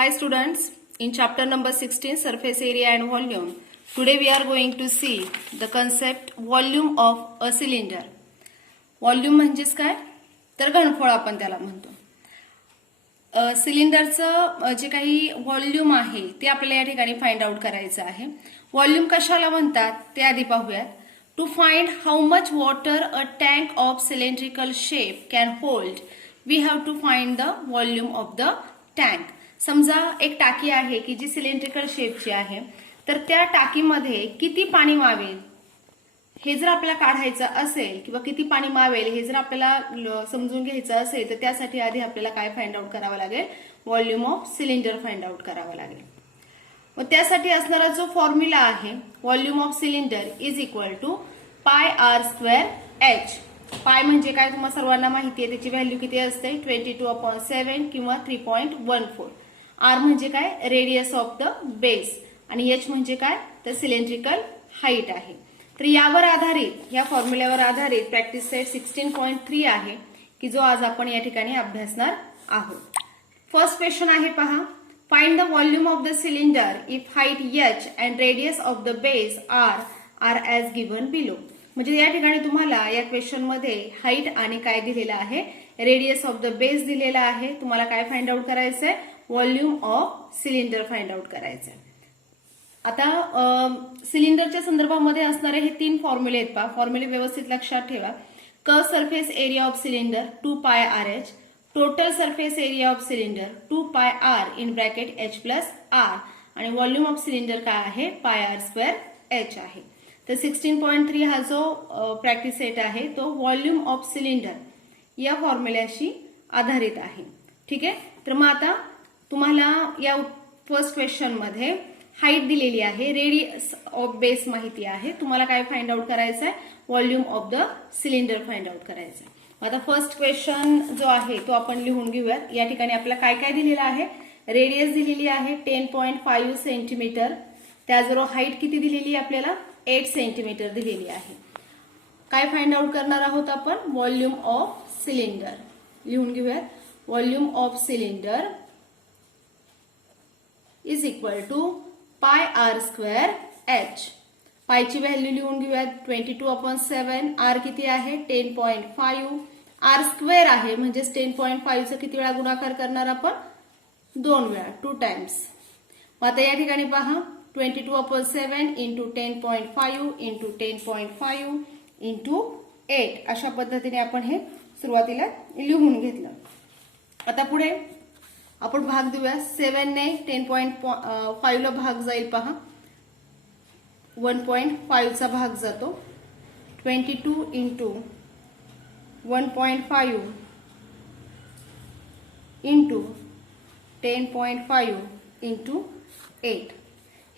Hi students, in chapter number 16 surface area and volume, today we are going to see the concept volume of a cylinder. Volume म्हणजेच काय तर घनफळ आपण त्याला म्हणतो. सिलेंडरचं जे काही व्हॉल्यूम आहे ते आपल्याला या ठिकाणी फाइंड आउट करायचं आहे. व्हॉल्यूम कशाला म्हणतात ते आधी पाहूयात. To find how much water a tank of cylindrical shape can hold we have to find the volume of the tank. समजा एक टाकी आहे की जी सिलेंड्रिकल शेपची आहे, तर त्या टाकीमध्ये किती पाणी मावेल हे जर आपल्याला काढायचं असेल किंवा किती पाणी मावेल हे जर आपल्याला समजून घ्यायचं असेल तर त्यासाठी आधी आपल्याला काय फाइंड आउट करावं लागेल, volume of cylinder find out करावं लागेल. व त्यासाठी असणारा जो फॉर्म्युला आहे volume of cylinder is equal to pi R square h. Pi म्हणजे काय तुम्हाला सर्वांना माहिती आहे, त्याची व्हॅल्यू किती असते 22/7 किंवा 3.14. आर म्हणजे काय रेडियस ऑफ द बेस आणि एच म्हणजे काय तर सिलेंड्रिकल हाईट आहे. तर यावर आधारित या फॉर्म्युल्यावर आधारित प्रॅक्टिस सेट 16.3 आहे की जो आज आपण या ठिकाणी अभ्यासणार आहोत. फर्स्ट क्वेश्चन आहे पहा. Find the volume of the cylinder if height h and radius of the base r as given below. म्हणजे या ठिकाणी तुम्हाला या क्वेश्चन मध्ये हाईट आणि काय दिलेलं आहे, रेडियस ऑफ द बेस दिलेला आहे. तुम्हाला काय फाइंड आउट करायचंय, volume of cylinder find out करायचंय. आता सिलेंडरच्या संदर्भामध्ये असणारे हे तीन फॉर्म्युले आहेत पहा. फॉर्म्युले व्यवस्थित लक्षात ठेवा. Curve surface area of cylinder 2 pi r h, total surface area of cylinder 2 pi r in bracket h plus r आणि व्हॉल्यूम ऑफ सिलेंडर काय आहे पाय आर स्क्वेअर एच आहे. तर 16.3 हा जो प्रॅक्टिस सेट आहे तो व्हॉल्यूम ऑफ सिलेंडर या फॉर्म्युल्याशी आधारित आहे. ठीक आहे. तर मग आता तुम्हाला या फर्स्ट क्वेश्चन मध्ये हाईट दिलेली आहे, रेडियस ऑफ बेस माहिती आहे. तुम्हाला काय फाइंड आउट करायचं आहे, volume of the cylinder find out करायचं आहे. आता फर्स्ट क्वेश्चन जो आहे तो आपण लिहून घेऊयात. या ठिकाणी आपल्याला काय काय दिलेलं आहे, रेडियस दिलेली आहे 10.5 सेंटीमीटर, त्याचबरोबर हाईट किती दिलेली आहे आपल्याला 8 सेंटीमीटर दिलेली आहे. काय फाइंड आउट करणार आहोत आपण, व्हॉल्यूम ऑफ सिलेंडर. लिहून घेऊयात. Volume of cylinder is equal to pi R square H. पायची व्हॅल्यू लिहून घेऊयात 22/7. आर किती आहे 10.5. आर स्क्वेअर आहे म्हणजे 10.5 चा किती वेळा गुणाकार करणार आपण, 2 वेळा, 2 टाइम्स. मग आता या ठिकाणी पहा 22/7 इंटू 10.5 इंटू 10.5 इंटू 8 अशा पद्धतीने आपण हे सुरुवातीला लिहून घेतलं. आता पुढे आपण भाग देऊया. 7 ने 10.5 ला भाग जाईल पहा, 1.5 चा भाग जातो. 22 इंटू 1.5 इंटू 10.5 इंटू 8.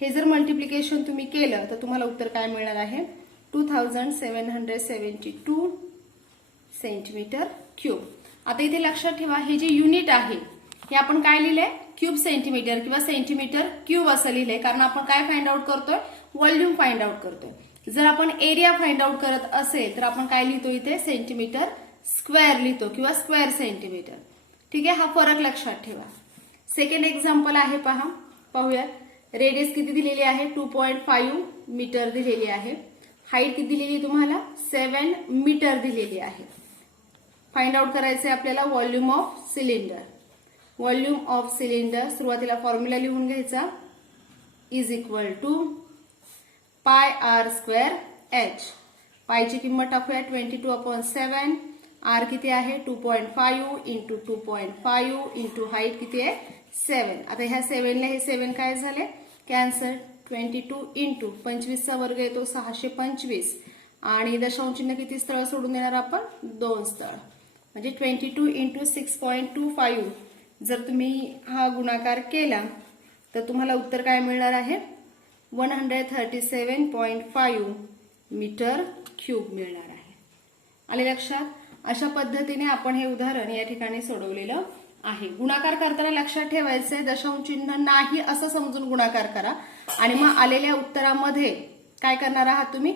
हे जर मल्टिप्लिकेशन तुम्ही केलं तर तुम्हाला उत्तर काय मिळणार आहे, 2772 सेंटीमीटर क्यूब. आता इथे लक्षात ठेवा हे जे युनिट आहे हे आपण काय लिहिलंय, क्यूब सेंटीमीटर किंवा सेंटीमीटर क्यूब असं लिहिलंय, कारण आपण काय फाइंड आउट करतोय, व्हॉल्यूम फाइंड आउट करतोय. जर आपण एरिया फाइंड आउट करत असेल तर आपण काय लिहितो इथे, सेंटीमीटर स्क्वेअर लिहितो किंवा स्क्वेअर सेंटीमीटर. ठीक आहे, हा फरक लक्षात ठेवा. सेकंड एक्झाम्पल आहे पहा, पाहूया. रेडियस किती दिलेली आहे 2.5 मीटर दिलेली आहे. हाईट किती दिलेली तुम्हाला 7 मीटर दिलेली आहे. फाइंड आउट करायचं आहे आपल्याला volume of cylinder. Volume of cylinder सुरुवातीला फॉर्म्युला लिहून घ्यायचा, is equal to pi R square H. पायची किंमत टाकूया 22/7. आर किती आहे 2.5 इंटू 2.5 इंटू हाईट किती आहे 7. आता ह्या 7 ला हे 7 काय झाले कॅन्सल. 22 इंटू 25 चा वर्ग येतो 625 आणि दशांश चिन्ह किती स्थळ सोडून देणार आपण, 2 स्थळ. म्हणजे 22 इंटू 6.25 जर तुम्ही हा गुणाकार केला तर तुम्हाला उत्तर काय मिळणार आहे, 137.5 मीटर क्यूब मिळणार आहे. आले लक्षात. अशा पद्धतीने आपण हे उदाहरण या ठिकाणी सोडवलेलं आहे. गुणाकार करताना लक्षात ठेवायचंय दशांश चिन्ह नाही असं समजून गुणाकार करा आणि मग आलेल्या उत्तरामध्ये काय करणार आहात तुम्ही,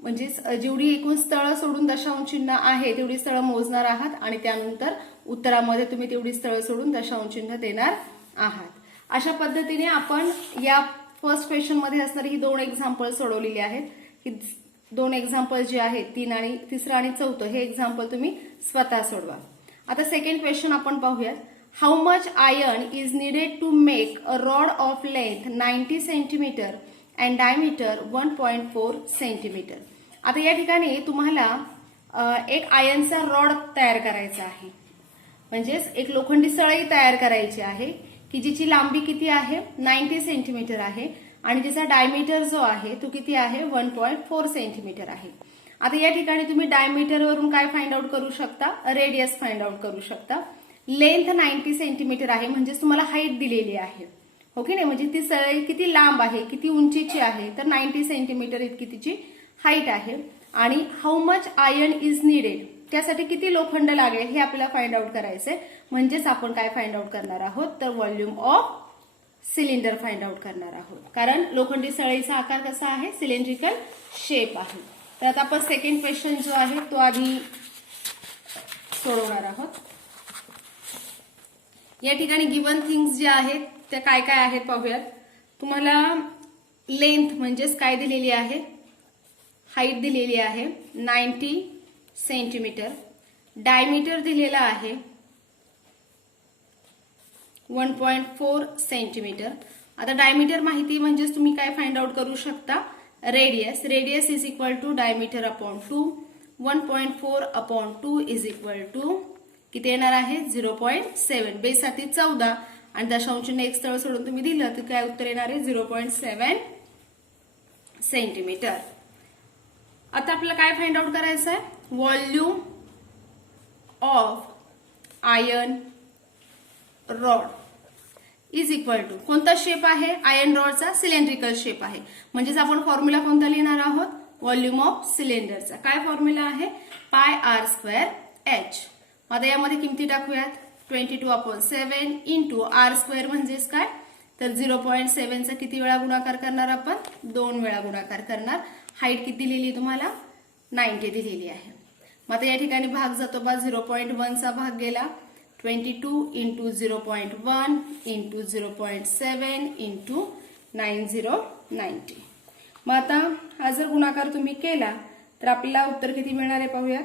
म्हणजे जेवढी एकूण स्थळं सोडून दशांश चिन्ह आहे तेवढी स्थळं मोजणार आहात आणि त्यानंतर उत्तरामध्ये तुम्ही तेवढी स्थळं सोडून दशांश चिन्ह देणार आहात. अशा पद्धतीने आपण या फर्स्ट क्वेश्चन मध्ये असणारी ही 2 एक्झाम्पल सोडवलेली आहेत. ही 2 एक्झाम्पल जे आहेत तिसरं आणि चौथं हे एक्झाम्पल तुम्ही स्वतः सोडवा. आता सेकंड क्वेश्चन आपण पाहूयात. How much iron is needed to make a rod of length 90 centimetre and diameter 1.4 centimetre. आता या ठिकाणी तुम्हाला एक आयर्नचा रॉड तयार करायचा आहे, म्हणजेच एक लोखंडी सळई तयार करायची आहे की जिची लांबी किती आहे 90 सेंटीमीटर आहे आणि जिचा डायमीटर जो आहे तो किती आहे 1.4 सेंटीमीटर आहे. आता या ठिकाणी तुम्ही डायमीटर वरून काय फाइंड आउट करू शकता, रेडियस फाइंड आउट करू शकता. लेंथ 90 सेंटीमीटर आहे म्हणजेच तुम्हाला हाईट दिलेली आहे, हो की नाही, म्हणजे ती सळई किती लांब आहे, किती उंचीची आहे, तर 90 सेंटीमीटर इतकी तिची हाईट आहे. आणि how much iron is needed, त्यासाठी किती लोखंड लागेल हे आपल्याला फाइंड आउट करायचंय. म्हणजेच आपण काय फाइंड आउट करणार आहोत, तर volume of cylinder find out करणार आहोत. कारण लोखंडी सळईचा आकार कसा आहे, सिलेंड्रिकल शेप आहे. तर आता आपण सेकंड क्वेश्चन जो आहे तो आधी सोडवणार आहोत. या ठिकाणी गिवन थिंग्स ज्या आहेत त्या काय काय आहेत पाहूयात. तुम्हाला लेंथ म्हणजेच काय दिलेली आहे, हाईट दिलेली आहे 90 सेंटीमीटर, डायमीटर दिलेला आहे 1.4 सेंटीमीटर. आता डायमीटर माहिती म्हणजेच तुम्ही काय फाइंड आउट करू शकता, radius is equal to diameter upon 2, 1.4 upon 2 is equal to किती येणार आहे 0.7. बेस साठी 14 आणि दशांश एक स्थळ सोडून तुम्ही दिलं तर काय उत्तर येणार आहे 0.7 सेंटीमीटर. आता आपल्याला काय फाइंड आउट करायचं आहे, volume of iron rod is equal to कोणता शेप आहे, आयर्न रॉडचा सिलेंड्रिकल शेप आहे. म्हणजेच आपण फॉर्म्युला कोणता लिहिणार आहोत, व्हॉल्यूम ऑफ सिलेंडरचा. काय फॉर्म्युला आहे, पाय आर स्क्वेअर एच. आता यामध्ये किमती टाकूयात, 22/7 इंटू आर स्क्वेअर म्हणजेच काय, तर 0.7चा किती वेळा गुणाकार करणार आपण, 2 वेळा गुणाकार करणार. हाईट किती दिलेली तुम्हाला 90 दिलेली आहे. मग आता या ठिकाणी भाग जातो बा 0.1चा भाग गेला, 22 इंटू 0.1 इंटू 0.7 इंटू 90. मग आता हा जर गुणाकार तुम्ही केला तर आपल्याला उत्तर किती मिळणार आहे पाहूया.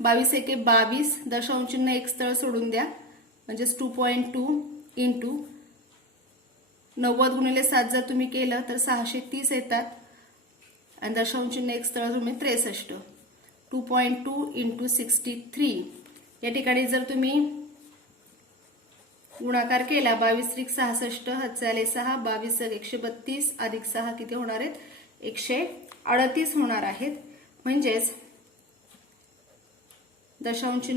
22 एके 22, दशांश एक स्थळ सोडून द्या म्हणजेच 2.2 इंटू 90 गुणिले 7 जर तुम्ही केलं तर 630 येतात आणि दशांश एक स्थळ तुम्ही 63. 2.2 इंटू 63 या ठिकाणी जर तुम्ही गुणाकार केला 22 त्रिक 66, 6 22 132 अधिक 6 किती होणार आहेत 138 होणार आहेत. म्हणजेच दशांश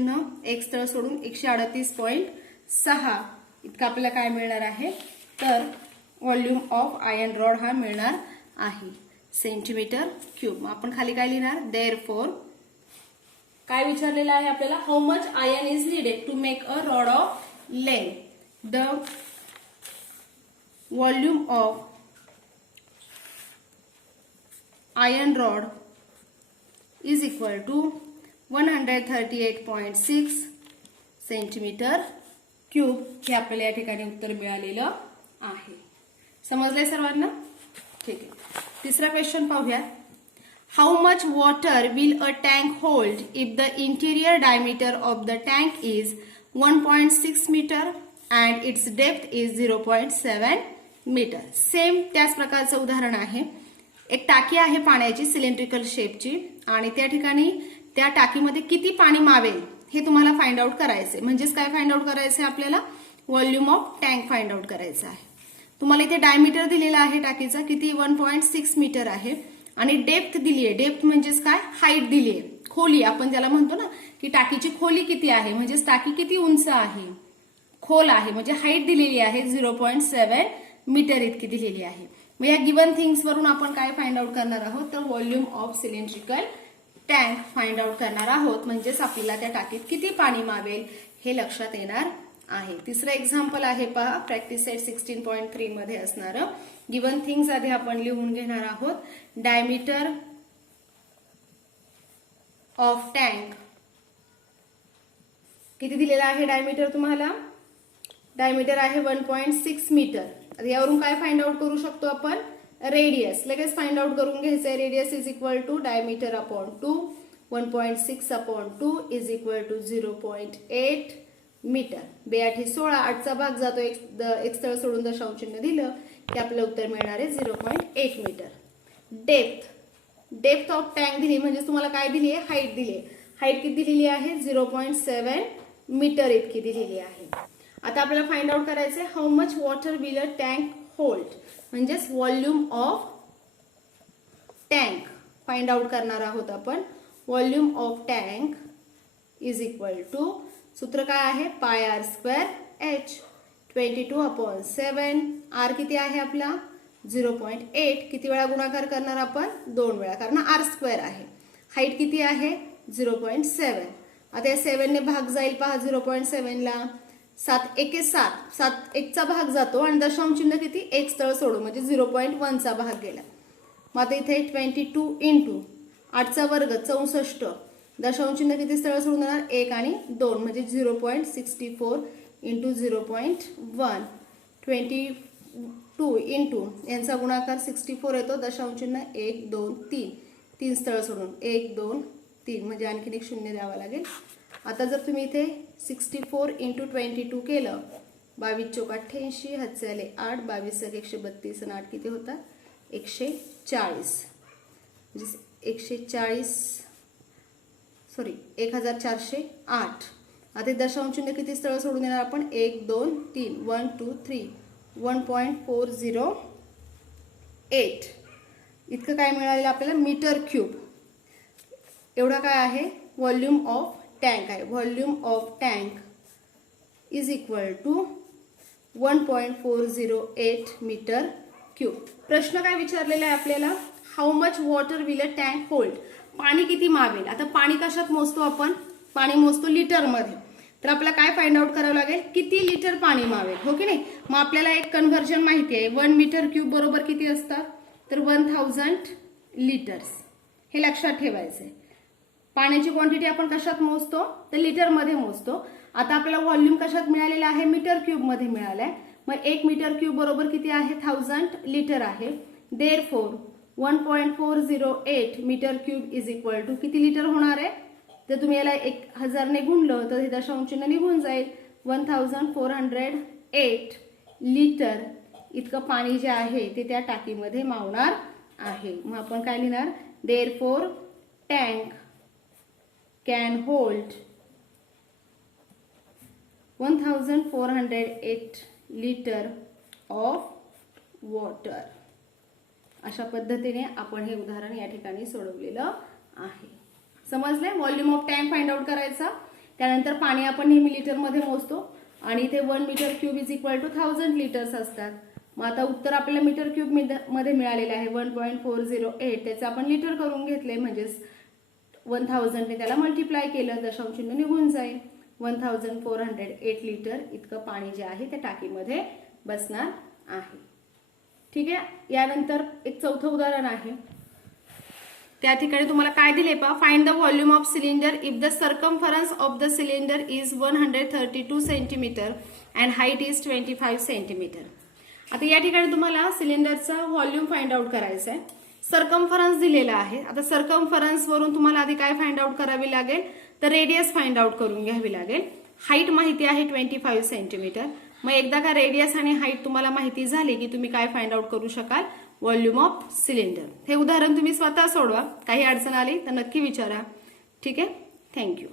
एक स्थळ सोडून 138.6 इतका आपल्याला काय मिळणार आहे, तर व्हॉल्यूम ऑफ आयर्न रॉड हा मिळणार आहे सेंटीमीटर क्यूब. आपण खाली काय लिहिणार, देअरफॉर काय विचारलेलं आहे आपल्याला, how much iron is needed to make a rod of length, the volume of iron rod is equal to 138.6 centimetre cube. हे आपल्याला या ठिकाणी उत्तर मिळालेलं आहे. समजलंय सर्वांना, ठीक आहे. तिसरा क्वेश्चन पाहूया. How much water will a tank hold if the interior diameter of the tank is 1.6 metre and its depth is 0.7 metre. Same त्याच प्रकारचं उदाहरण आहे. एक टाकी आहे पाण्याची सिलेंड्रिकल शेपची आणि त्या ठिकाणी त्या टाकीमध्ये किती पाणी मावेल हे तुम्हाला फाइंड आउट करायचे. म्हणजेच काय फाइंड आउट करायचे आपल्याला, volume of tank find out करायचं आहे. तुम्हाला इथे डायमीटर दिलेला आहे टाकीचा किती 1.6 मीटर आहे आणि डेप्थ दिली आहे. डेप्थ म्हणजेच काय, हाईट दिली आहे, खोली आपण ज्याला म्हणतो ना की टाकीची खोली किती आहे, म्हणजेच टाकी किती उंच आहे, खोल आहे, म्हणजे हाईट दिलेली आहे 0.7 मीटर इतकी दिलेली आहे. मग या गिवन थिंग्स वरून आपण काय फाइंड आउट करणार आहोत, तर volume of cylindrical tank find out करणार आहोत. म्हणजेच आपल्याला त्या टाकीत किती पाणी मावेल हे लक्षात येणार आहे. तिसरं एक्झाम्पल आहे पहा, प्रॅक्टिस सेट 16.3 मध्ये असणारं. गिवन थिंग्स आधी आपण लिहून घेणार आहोत. डायमीटर ऑफ टँक किती दिलेला आहे डायमीटर तुम्हाला डायमीटर आहे 1.6 मीटर. आता यावरून काय फाइंड आउट करू शकतो आपण? रेडियस. लगेच फाइंड आउट करून घ्यायचंय. Radius is equal to diameter upon 2. 1.6 upon 2 is equal to 0.8 metre. 2×8 = 16. 8चा भाग जातो, एक स्थळ सोडून दशांश चिन्ह दिलं की आपलं उत्तर मिळणार आहे 0.8 मीटर. डेप्थ ऑफ टँक दिली म्हणजे तुम्हाला काय दिली आहे? हाईट दिली आहे. हाईट किती दिलेली आहे? 0.7 मीटर इतकी दिलेली आहे. आता आपल्याला फाइंड आउट करायचं आहे how much water will a tank hold, म्हणजेच volume of tank find out करणार आहोत आपण. Volume of tank is equal to, सूत्र काय आहे? πr²h. 22/7. r किती आहे आपला? 0.8. किती वेळा गुणाकार करणार आपण? 2 वेळा, कारण r² आहे. हाईट किती आहे? 0.7. आता या 7 ने भाग जाईल पहा 0.7 ला. 7 × 7. 7 1चा भाग जातो आणि दशांश चिन्ह किती? एक स्थळ सोडू म्हणजे 0.1चा भाग गेला. मग आता इथे 22 × 8चा वर्ग 64. दशांश चिन्ह किती स्थळ सोडून जाणार? 1 आणि 2 म्हणजे 0.64 × 0.1. 22 × यांचा गुणाकार 64 येतो. दशांश चिन्ह 1 2 3. 3 स्थळ सोडून 1 2 3 म्हणजे आणखीन एक शून्य द्यावा लागेल. आता जर तुम्ही इथे 64 × 22 केलं, 22 × 4 = 88. 8 22 × 132 आणि 8 किती होतात? 140. म्हणजे 1408. आता दशांश चिन्ह किती स्थळ सोडून येणार आपण? 1 2 3. 1 2 3. 1.408 इतकं काय मिळालेलं आपल्याला? Metre cube. एवढा काय आहे? व्हॉल्यूम ऑफ टँक आहे. Volume of tank is equal to 1.408 metre cube. प्रश्न काय विचारलेला आहे आपल्याला? How much water will a tank hold. पाणी किती मावेल. आता पाणी कशात मोजतो आपण? पाणी मोजतो लिटरमध्ये. तर आपल्याला काय फाइंड आउट करावं लागेल? किती लिटर पाणी मावेल, हो की नाही? मग आपल्याला एक कन्व्हर्जन माहिती आहे. 1 मीटर क्यूब बरोबर किती असतात? तर 1000 लिटर्स. हे लक्षात ठेवायचंय. पाण्याची क्वांटिटी आपण कशात मोजतो? तर लिटरमध्ये मोजतो. आता आपल्याला व्हॉल्यूम कशात मिळालेला आहे? मीटर क्यूबमध्ये मिळालाय. मग 1 मीटर क्यूब बरोबर किती आहे? 1000 लिटर आहे. Therefore 1.408 metre cube is equal to किती लिटर होणार आहे? जर तुम्ही याला 1000 ने गुणलं तर हे दशांश चिन्ह निघून जाईल. 1408 लिटर इतकं पाणी जे आहे ते त्या टाकीमध्ये मावणार आहे. मग आपण काय लिहिणार? Therefore tank can hold 1408 litre of water. अशा पद्धतीने आपण हे उदाहरण या ठिकाणी सोडवलेलं आहे. समजले? Volume of tank find out करायचा. त्यानंतर पाणी आपण नेहमी लिटरमध्ये मोजतो आणि इथे 1 metre cube is equal to 1000 litres असतात. मग आता उत्तर आपल्याला मीटर क्यूब मध्ये मिळालेलं आहे 1.408. त्याचं आपण लिटर करून घेतले म्हणजेच 1000 ने त्याला मल्टिप्लाय केलं, दशांश चिन्ह निघून जाईल. 1408 लिटर इतकं पाणी जे आहे त्या टाकीमध्ये बसणार आहे. ठीक आहे. यानंतर एक चौथं उदाहरण आहे. त्या ठिकाणी तुम्हाला काय दिले पहा? Find the volume of cylinder if the circumference of the cylinder is 132 centimetre and height is 25 centimetre. आता या ठिकाणी तुम्हाला सिलेंडरचा व्हॉल्यूम फाइंड आउट करायचा आहे. सर्कम्फरन्स दिलेला आहे. आता सर्कम्फरन्स वरून तुम्हाला आधी काय फाइंड आउट करावी लागेल? तर रेडियस फाइंड आउट करून घ्यावी लागेल. हाईट माहिती आहे 25 सेंटीमीटर. मग एकदा का रेडियस आणि हाईट तुम्हाला माहिती झाली की तुम्ही काय फाइंड आउट करू शकाल? Volume of cylinder. हे उदाहरण तुम्ही स्वतः सोडवा. काही अडचण आली तर नक्की विचारा. ठीक आहे. थँक्यू.